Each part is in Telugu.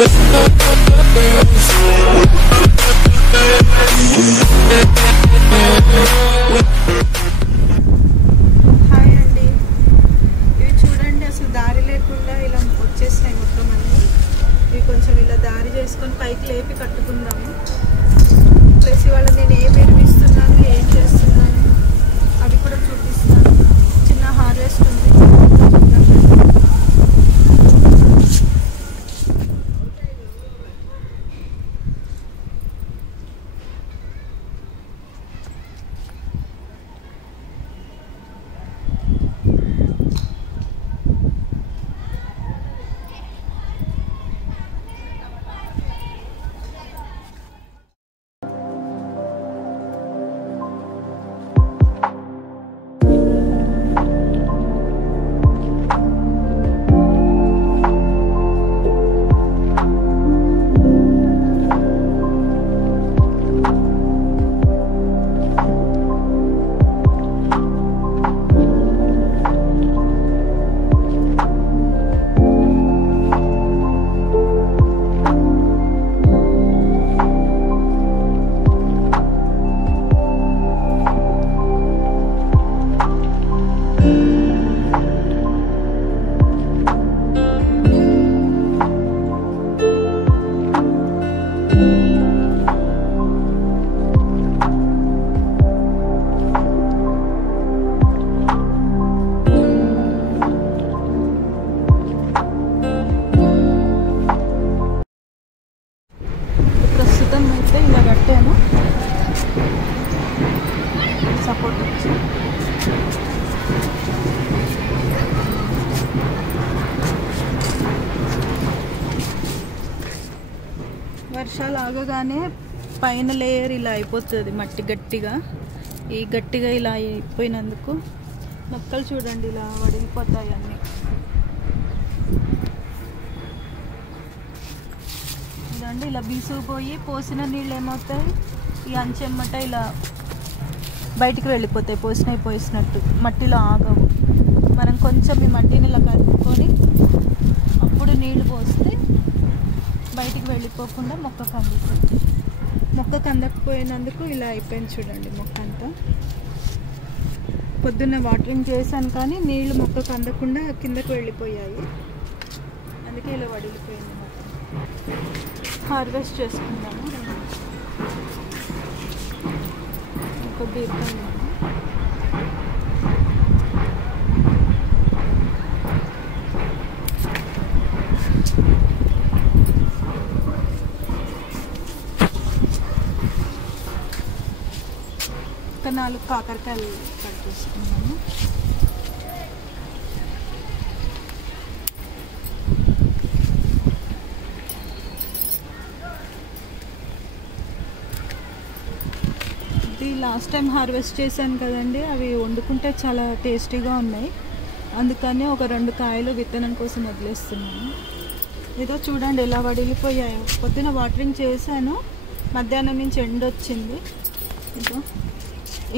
హాయ్ అండి, ఇవి చూడండి అసలు దారి లేకుండా ఇలా వచ్చేసినాయి మొత్తం అన్నీ. ఇవి కొంచెం ఇలా దారి చేసుకొని పైకి లేపి కట్టుకుందాము. ప్లస్ ఇవాళ నేను ఏం ఎరువిస్తున్నాను, ఏం చేస్తున్నాను అవి కూడా చూపిస్తాను. చిన్న హార్వెస్ట్ ఉంది. సపోర్ట్ వచ్చి వర్షాలు ఆగగానే పైన లేయర్ ఇలా అయిపోతుంది, మట్టి గట్టిగా. ఈ గట్టిగా ఇలా అయిపోయినందుకు మొక్కలు చూడండి ఇలా వడిలిపోతాయి అన్నీ. చూడండి ఇలా బీసుకుపోయి పోసిన నీళ్ళు ఏమవుతాయి, ఈ అంచెమ్మట ఇలా బయటికి వెళ్ళిపోతాయి. పోసినట్టు మట్టిలో ఆగవు. మనం కొంచెం ఈ మట్టిని ఇలా కలుపుకొని అప్పుడు నీళ్లు పోస్తే బయటికి వెళ్ళిపోకుండా మొక్కకు అందుతుంది. మొక్కకు అందకపోయినందుకు ఇలా అయిపోయింది చూడండి మొక్క అంతా. పొద్దున్న వాటరింగ్ చేశాను కానీ నీళ్లు మొక్కకు అందకుండా కిందకు వెళ్ళిపోయాయి, అందుకే ఇలా వడిలిపోయింది మొక్క. హార్వెస్ట్ చేసుకుందాము. కొద్ది ఇబ్బంది. ఒక 4 కాకరకాయలు కట్ చేసుకున్నాము. ఇది లాస్ట్ టైం హార్వెస్ట్ చేశాను కదండి, అవి వండుకుంటే చాలా టేస్టీగా ఉన్నాయి. అందుకని ఒక 2 కాయలు విత్తనం కోసం వదిలేస్తున్నాను. ఏదో చూడండి ఎలా వడిలిపోయాయో. పొద్దున వాటరింగ్ చేశాను, మధ్యాహ్నం నుంచి ఎండ వచ్చింది. ఇదో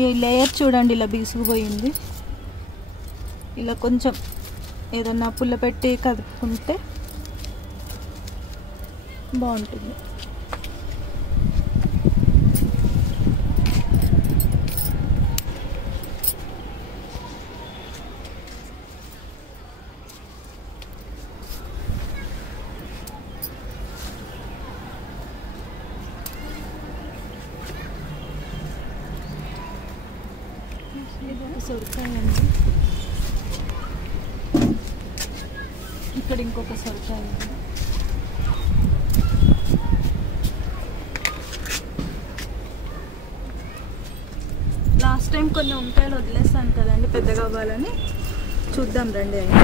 ఈ లేయర్ చూడండి ఇలా బీసుకుపోయింది. ఇలా కొంచెం ఏదన్నా పుల్ల పెట్టి కదుపుకుంటే బాగుంటుంది. సొరకాయ అండి, ఇక్కడ ఇంకొక సొరకాయ ఉంది. లాస్ట్ టైం కొన్ని వంకాయలు వదిలేస్తాను కదండి పెద్దగా అవ్వాలని. చూద్దాం రండి అవి.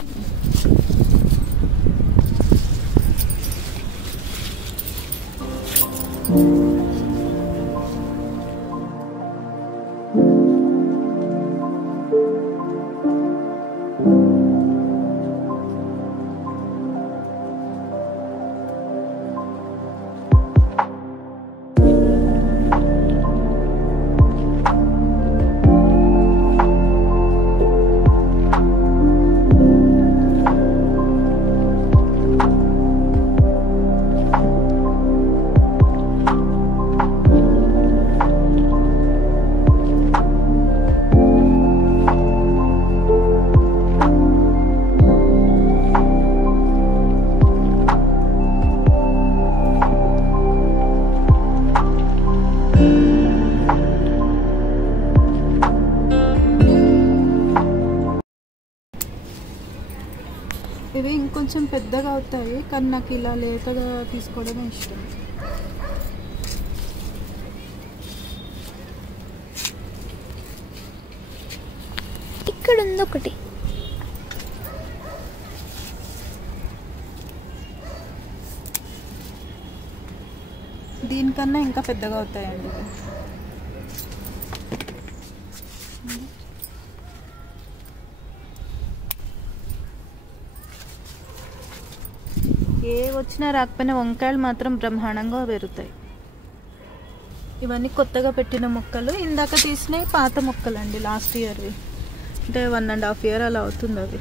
ఇవి ఇంకొంచెం పెద్దగా అవుతాయి, కానీ నాకు ఇలా లేతగా తీసుకోవడమే ఇష్టం. ఇక్కడ ఉంది ఒకటి. దీనికన్నా ఇంకా పెద్దగా అవుతాయండి ఇవి. ఏ వచ్చినా రాకపోయినా వంకాయలు మాత్రం బ్రహ్మాండంగా పెరుగుతాయి. ఇవన్నీ కొత్తగా పెట్టిన మొక్కలు, ఇందాక తీసినవి పాత మొక్కలు అండి, లాస్ట్ ఇయర్వి. అంటే 1.5 year అలా అవుతుంది అవి.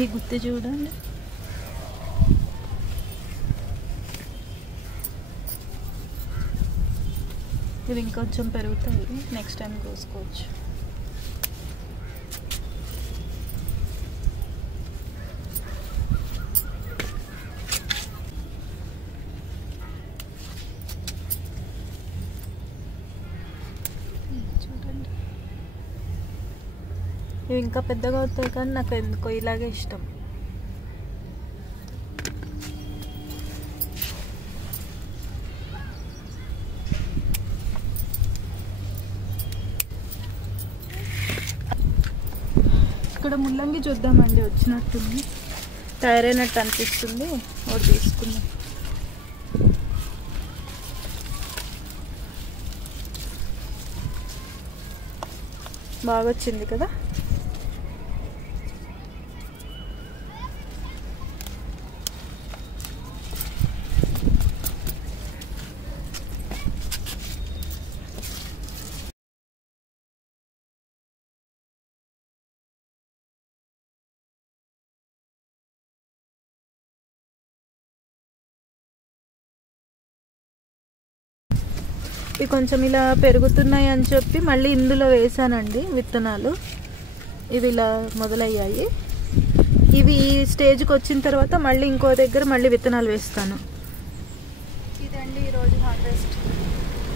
ఈ గుత్తి చూడండి, ఇవి ఇంకొంచెం పెరుగుతాయి, నెక్స్ట్ టైం కోసుకోవచ్చు. చూడండి, ఇవి ఇంకా పెద్దగా అవుతాయి, కానీ నాకు ఎందుకో ఇలాగే ఇష్టం. ఇక్కడ ముల్లంగి చూద్దామండి, వచ్చినట్టుంది, తయారైనట్టు అనిపిస్తుంది, ఒకటి తీసుకుందాం. బాగా వచ్చింది కదా. ఇవి కొంచెం ఇలా పెరుగుతున్నాయి అని చెప్పి మళ్ళీ ఇందులో వేసానండి విత్తనాలు. ఇవి ఇలా మొదలయ్యాయి. ఇవి ఈ స్టేజ్కి వచ్చిన తర్వాత మళ్ళీ ఇంకో దగ్గర మళ్ళీ విత్తనాలు వేస్తాను. ఇదండి ఈరోజు హార్వెస్ట్.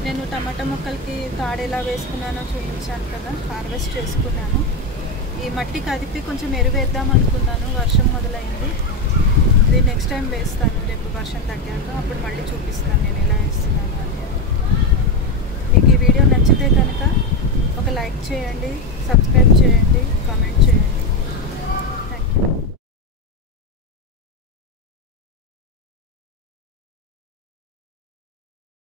నేను టమాటా మొక్కలకి తాడు ఎలా వేసుకున్నానో చూపించాను కదా, హార్వెస్ట్ చేసుకున్నాను. ఈ మట్టి కదిపి కొంచెం ఎరువేద్దాం అనుకున్నాను, వర్షం మొదలైంది. ఇది నెక్స్ట్ టైం వేస్తాను, రేపు వర్షం తగ్గాక అప్పుడు మళ్ళీ చూపిస్తాను నేను ఎలా వేస్తున్నాను అని. మీకు ఈ వీడియో నచ్చితే కనుక ఒక లైక్ చేయండి, సబ్స్క్రైబ్ చేయండి, కామెంట్ చేయండి.